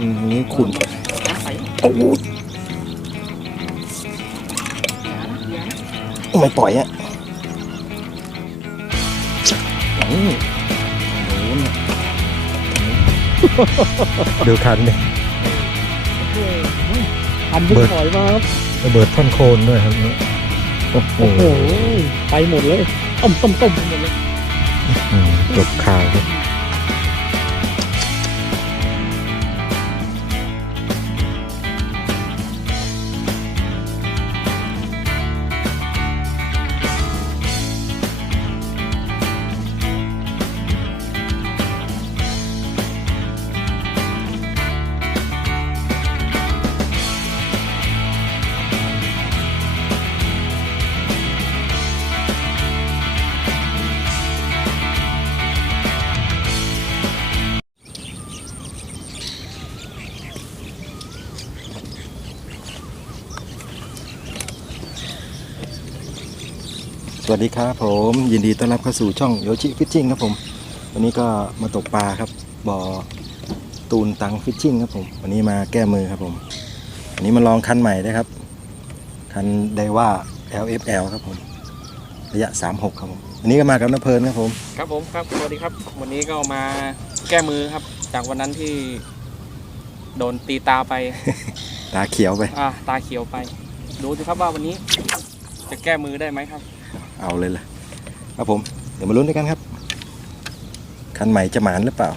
อืมอันนี้ขุนน้ำใสโอ้โหอย่านะอย่านะไม่ปล่อยอะอืมโดนดูคันดิอันเพิ่งเบิดถอยมาครับระเบิดท่อนโคนด้วยครับนี่โอ้โหโอ้โห ไปหมดเลยต้มต้มต้มไปหมดเลยอืมจบข่าวครับ สวัสดีครับผมยินดีต้อนรับเข้าสู่ช่องโยชิฟิชชิ่งครับผม วันนี้ก็มาตกปลาครับบ่อตูนตังฟิชชิ่งครับผม วันนี้มาแก้มือครับผม วันนี้มาลองคันใหม่นะครับ คันไดว่า LFL ครับผม ระยะ 36 ครับผมวันนี้ก็มากับน้ำเพลินครับผม ครับผมครับสวัสดีครับ วันนี้ก็มาแก้มือครับ จากวันนั้นที่ โดนตีตาไป ตาเขียวไปอ่าตาเขียวไป ดูสิครับว่าวันนี้ จะแก้มือได้ไหมครับ เอาเลยล่ะครับผม เดี๋ยวมาลุ้นด้วยกันครับ คันใหม่จะหมานหรือเปล่า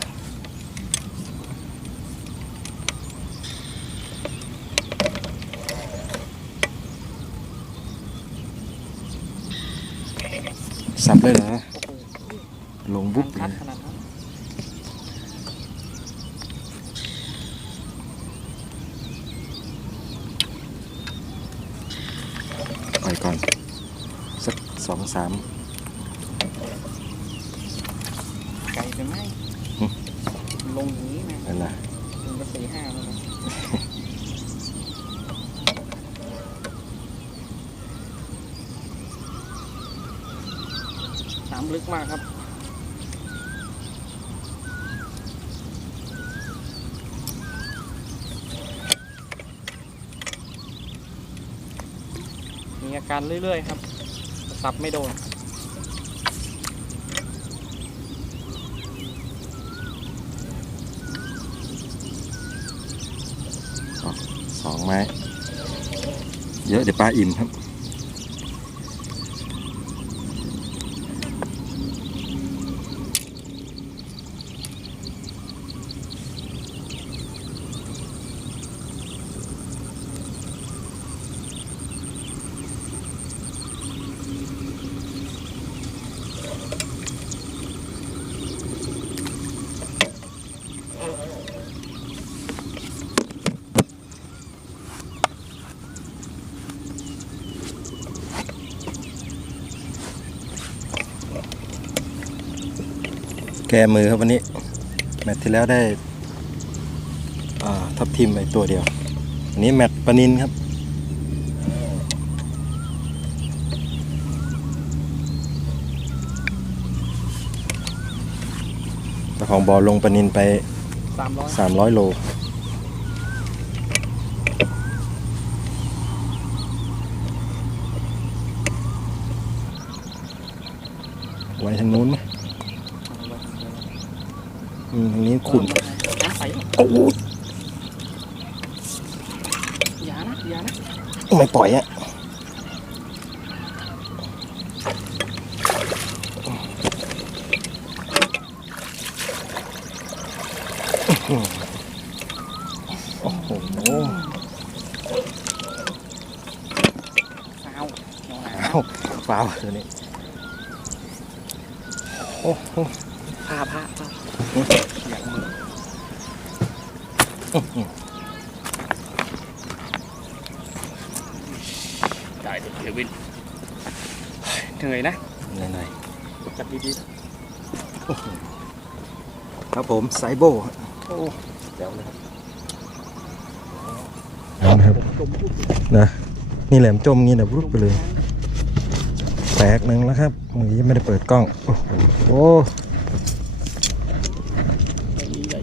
สับเลยเหรอลงบุ๊บเลย ขนาดนั้น ไปก่อน สัก สองสามไกลไปไหมอืมลงอย่างนี้นะนั่นแหละลงไปสี่ห้าแล้วนะน้ำลึกมากครับมีอาการเรื่อย ๆ ครับ สับไม่โดน สองไม้ เยอะเดี๋ยวปลาอิ่มครับ แก้มือครับวันนี้ แมตช์ที่แล้วได้อ่าทับทิมไปตัวเดียว อันนี้แมตช์ปนินครับเจ้าของบอลลงปนินไปสามร้อย300 โลไว้ทางนู้นไหม อืมทางนี้ขุ่นน้ำใสโอ้โหอย่านะอย่านะไม่ปล่อยอะโอ้โหฟาวเอาหนาอ้าวฟ้าวตัวนี้โอ้โหผ้าผ้าผ้าอืมอยากมือได้ดิเควินเหนื่อยนะไหนจับดีๆครับผมไซโบโอ้เดี๋ยวเลยครับนะครับนะนี่แหลมจมงี้นะรุดไปเลยแตกหนึ่งแล้วครับมือยังไม่ได้เปิดกล้อง โอ้โหโอ้ ใหญ่ใหญ่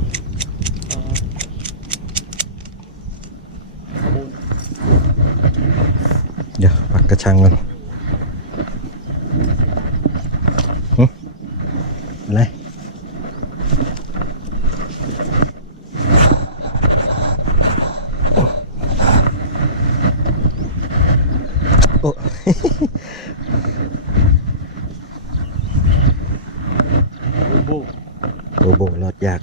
ชังก่อนหึอะไรโอ้ โบ โบโบรอดยาก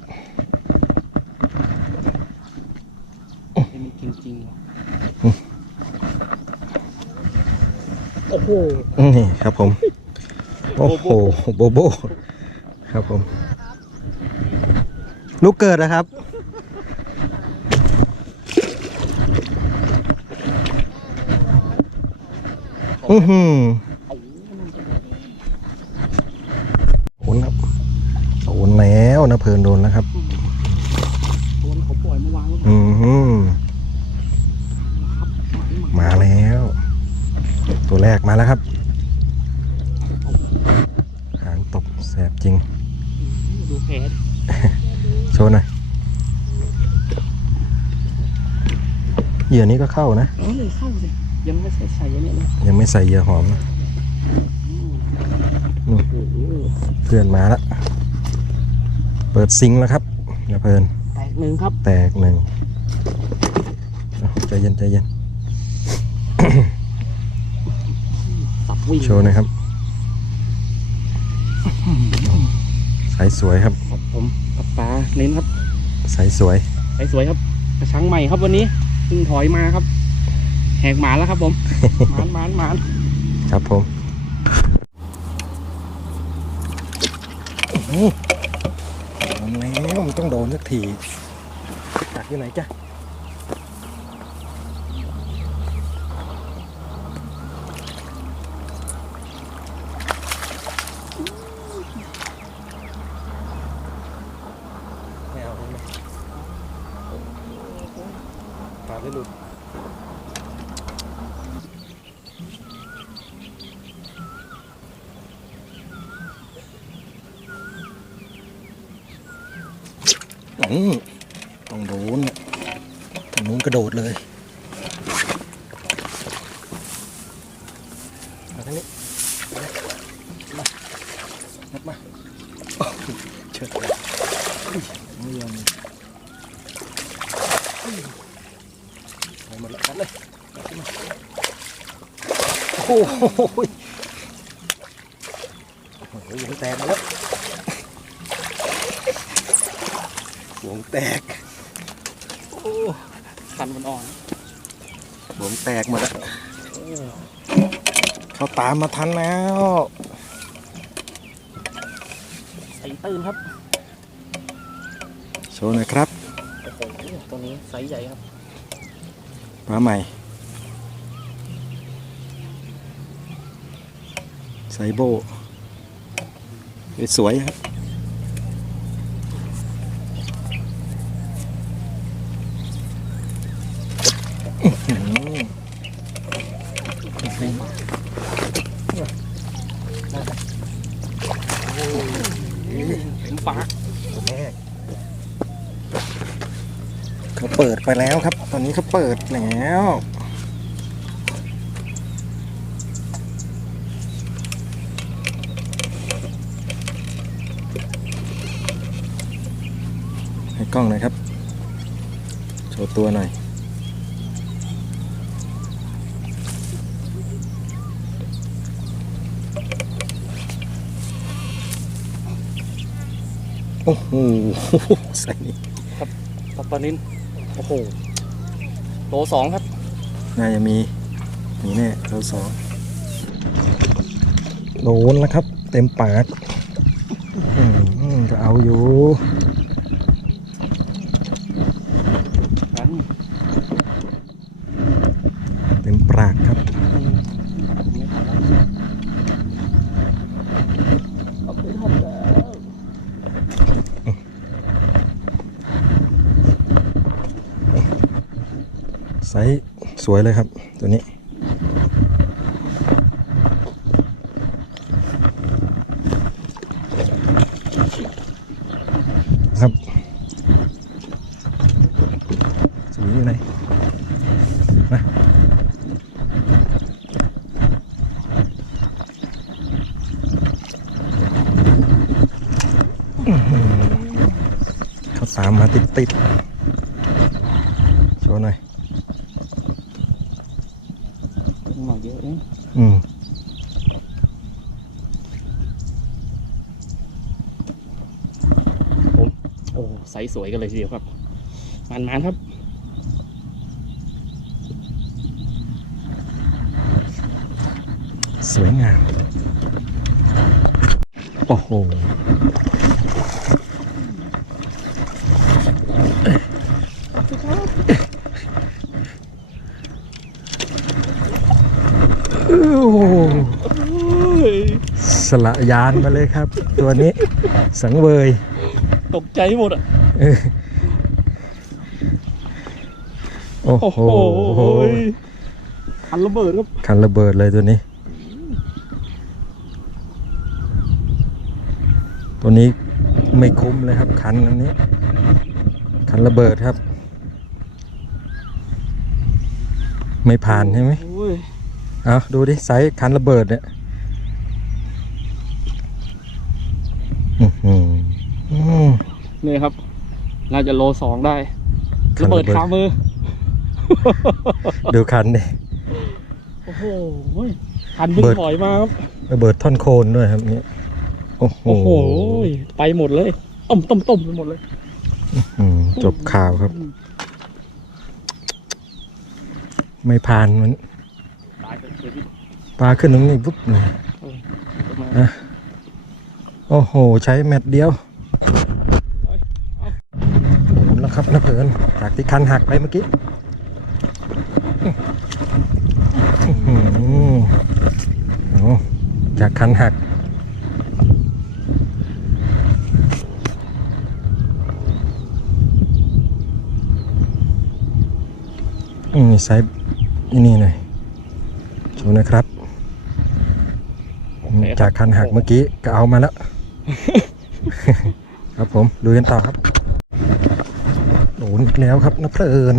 เป็นจริงจริงๆว่ะโอ้โห นี่ครับผม โอ้โหโบโบครับผม ลูกเกิดนะครับ อือหือโอนครับโอนแล้วนะเพลินโดนแล้วครับตัวนี้เขาปล่อยเมื่อวานแล้วอือหือ ครับ มาแล้ว ตัวแรกมาแล้วครับ หางตกแสบจริง ดูแผลโชว์หน่อยเหยื่อนี้ก็เข้านะเออเข้าสิยังไม่ใส่ใส่อันเนี้ยเลยยังไม่ใส่เหยื่อหอมนะโอ้โหเพื่อนมาแล้วเปิดซิงค์แล้วครับอย่าเพลินแตกหนึ่งครับ แตกหนึ่งเอาใจเย็นใจเย็นสับ วิ่งโชว์หน่อยครับสายสวยครับครับผมปลาปลาเน้นครับสายสวยไอ้สวยครับกระชังใหม่ครับวันนี้เพิ่งถอยมาครับ แหกหมานแล้วครับผมหมานหมานหมานครับผมนี่โดนแล้วมันต้องโดนสักทีตักอยู่ไหนจ๊ะ ไม่เอาใช่ไหมปาดได้หลุดอืม ต้องโดนน่ะทางนู้นกระโดดเลยมาทางนี้มานับมาโอ้โหเชิดเลยไม่ยอมไปหมดแล้วกันเลยเอาขึ้นมาโอ้โหโอ้โหยังแตกมาแล้วหวงแตกโอ้ คันมันอ่อนหวงแตกหมดแล้วเขาตามมาทันแล้วใส่ตื้นครับ โชว์หน่อยครับโอ้โหตัวนี้ไซส์ใหญ่ครับปลาใหม่ ไซโบสวยๆครับ อื้อหือ เป็นปาก ตัวแรกเขาเปิด ไปแล้วครับ ตอนนี้เขาเปิดแล้วให้กล้องหน่อยครับ โชว์ตัวหน่อยโอ้โหใส่นี่ปลาปลานิน โอ้โหโลสองครับ น่าจะมีมีแน่เราสองโดนแล้วครับ เต็มปากอืมก็เอาอยู่ กัน เต็มปากครับ อืมไม่ทันแล้วเอาไปทำแล้ว ไซ สวยเลยครับ ตัวนี้ ครับสวยอยู่ไหนมา มาติดติดๆโชว์หน่อย หน่อยเยอะเองอืมโอ้ไซส์สวยกันเลยทีเดียวครับ มันมันๆครับสวยงาม โอ้โหโอ้โห สละยานมาเลยครับ ตัวนี้สังเวย ตกใจหมดอะเออโอ้โอ้โห โหคันระเบิดครับ คันระเบิดเลยตัวนี้ ตัวนี้ไม่คุ้มเลยครับ คันอันนี้ คันระเบิดครับ ไม่ผ่านใช่ไหมโอ้ย เอาดูดิไซส์คันระเบิดเนี่ยอื้อหืออืม นี่ครับ น่าจะโลสองได้คันระระเบิเบิดดคามือ ดูคันดิโอ้โหคันเพิ่งเบิดถอยมาครับระเบิดท่อนโคนด้วยครับนี่โอ้โหโอ้โหไปหมดเลยต้มต้มต้มไปหมดเลยอืมจบข่าวครับ ไม่ผ่านมันตายเถอะเดี๋ยวพี่ปลาขึ้นตรงนี้ปุ๊บเลยประมาณนะโอ้โห ใช้แมตช์เดียวหมุนแล้ว ครับนะเผินจากที่คันหักไปเมื่อกี้อื้อหือเอาจากคันหักอืมไซส์อันนี่หน่อยโชว์นะครับ จากคันหักเมื่อกี้ก็เอามาแล้ว ครับผมดูกันต่อครับโดนอีกแล้วครับนะเพลิน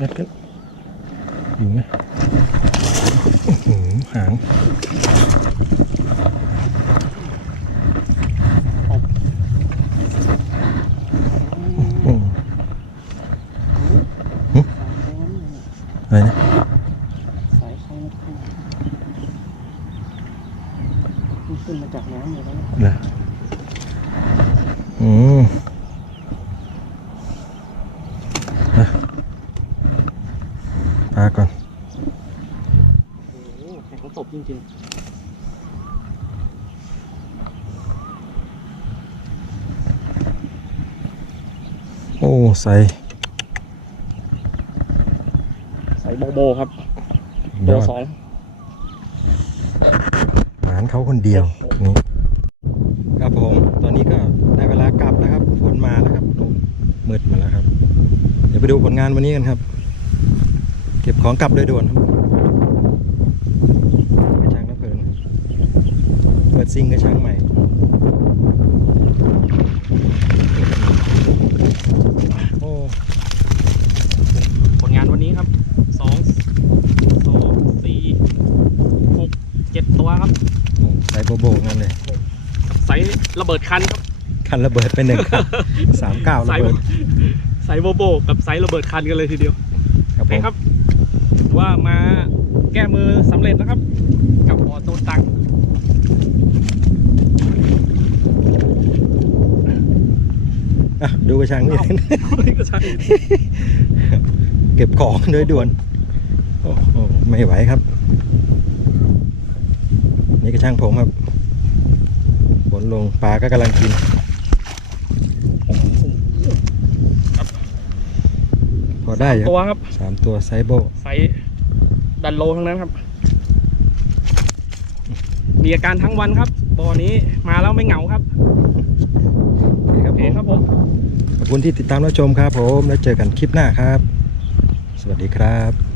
งัดกันอยู่ไหมอื้อหือหางอืมอะไรนะ สายไฟมันขึ้นมันขึ้นมาจากน้ำเลยนะ เหรออืมนะปลาก่อนโอ้โหแข็งศพจริงโอ้ ใส่ๆใส่โบโบครับโบยอดสองหมานเขาคนเดียวนี่ครับผม ตอนนี้ก็ได้เวลากลับแล้วครับ ฝนมาแล้วครับโอ้มืดมาแล้วครับ เดี๋ยวไปดูผลงานวันนี้กันครับ เก็บของกลับโดยด่วนครับกระชังน้ำเพลินเปิดซิงกระชังใหม่โอ้ผลงานวันนี้ครับสองสองสี่หกเจ็ดตัวครับโอ้ใส่โบโบนั่นเลยใส่ระเบิดคันครับคันระเบิดไปหนึ่งคันสามเก้าระใส่เบิดใส่โบโบกับใส่ระเบิดคันกันเลยทีเดียวครับโอผเคมครับถือ ว่ามาแก้มือสำเร็จนะครับ กับบ่อตูนตังอะดูกระชังนี่อ้าวนี่ ก็ใช่เก็บของโดยด่วน โอ้โหไม่ไหวครับ นี่กระช่างผมครับฝนลงปลาก็กำลังกิน อได้อยู่ตัวครับสามตัวไซโบไซส์ดันโลทั้งนั้นครับ มีอาการทั้งวันครับบ่อนี้มาแล้วไม่เหงาครับโอเคครับโอเคผมครับผมขอบคุณที่ติดตามรับชมครับผมแล้วเจอกันคลิปหน้าครับ สวัสดีครับ